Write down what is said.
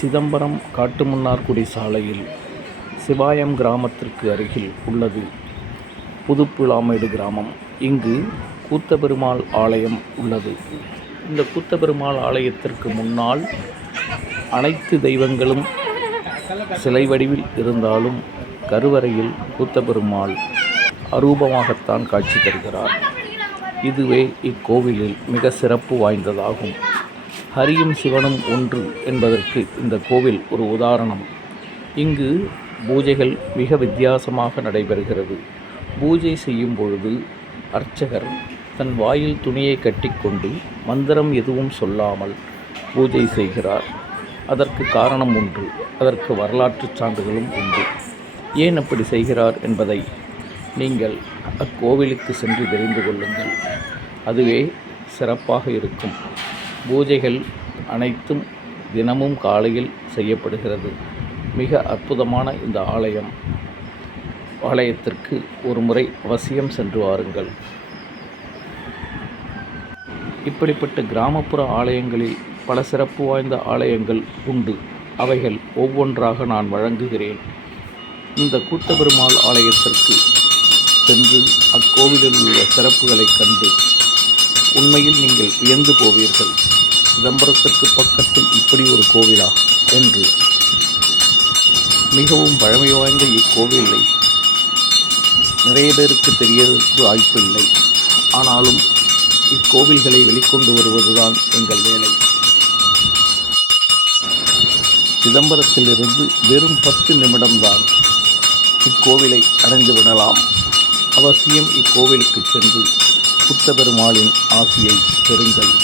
சிதம்பரம் காட்டுமன்னார்குடி சாலையில் சிவாயம் கிராமத்திற்கு அருகில் உள்ளது புதுப்புலாமேடு கிராமம். இங்கு கூத்தபெருமாள் ஆலயம் உள்ளது. இந்த கூத்தபெருமாள் ஆலயத்திற்கு முன்னால் அனைத்து தெய்வங்களும் சிலை வடிவில் இருந்தாலும் கருவறையில் கூத்தபெருமாள் அரூபமாகத்தான் காட்சி தருகிறார். இதுவே இக்கோவிலில் மிக சிறப்பு வாய்ந்ததாகும். ஹரியும் சிவனும் ஒன்று என்பதற்கு இந்த கோவில் ஒரு உதாரணம். இங்கு பூஜைகள் மிக வித்தியாசமாக நடைபெறுகிறது. பூஜை செய்யும் பொழுது அர்ச்சகர் தன் வாயில் துணியை கட்டிக்கொண்டு மந்திரம் எதுவும் சொல்லாமல் பூஜை செய்கிறார். அதற்கு காரணம் உண்டு. அதற்கு வரலாற்று சான்றுகளும் உண்டு. ஏன் அப்படி செய்கிறார் என்பதை நீங்கள் அக்கோவிலுக்கு சென்று தெரிந்து கொள்ளுங்கள். அதுவே சிறப்பாக இருக்கும். பூஜைகள் அனைத்தும் தினமும் காலையில் செய்யப்படுகிறது. மிக அற்புதமான இந்த ஆலயத்திற்கு ஒரு முறை அவசியம் சென்று வாருங்கள். இப்படிப்பட்ட கிராமப்புற ஆலயங்களில் பல சிறப்பு வாய்ந்த ஆலயங்கள் உண்டு. அவைகள் ஒவ்வொன்றாக நான் வழங்குகிறேன். இந்த கூத்தபெருமாள் ஆலயத்திற்கு சென்று அக்கோவிலில் உள்ள சிறப்புகளை கண்டு உண்மையில் நீங்கள் வியந்து போவீர்கள். சிதம்பரத்திற்கு பக்கத்தில் இப்படி ஒரு கோவிலா என்று. மிகவும் பழமை வாய்ந்த இக்கோவிலை நிறைய பேருக்கு தெரியறதுக்கு வாய்ப்பில்லை. ஆனாலும் இக்கோவில்களை வெளிக்கொண்டு வருவதுதான் எங்கள் வேலை. சிதம்பரத்திலிருந்து வெறும் 10 நிமிடம்தான் இக்கோவிலை அடைந்து விடலாம். அவசியம் இக்கோவிலுக்கு சென்று புத்தபெருமாளின் ஆசியை பெறுங்கள்.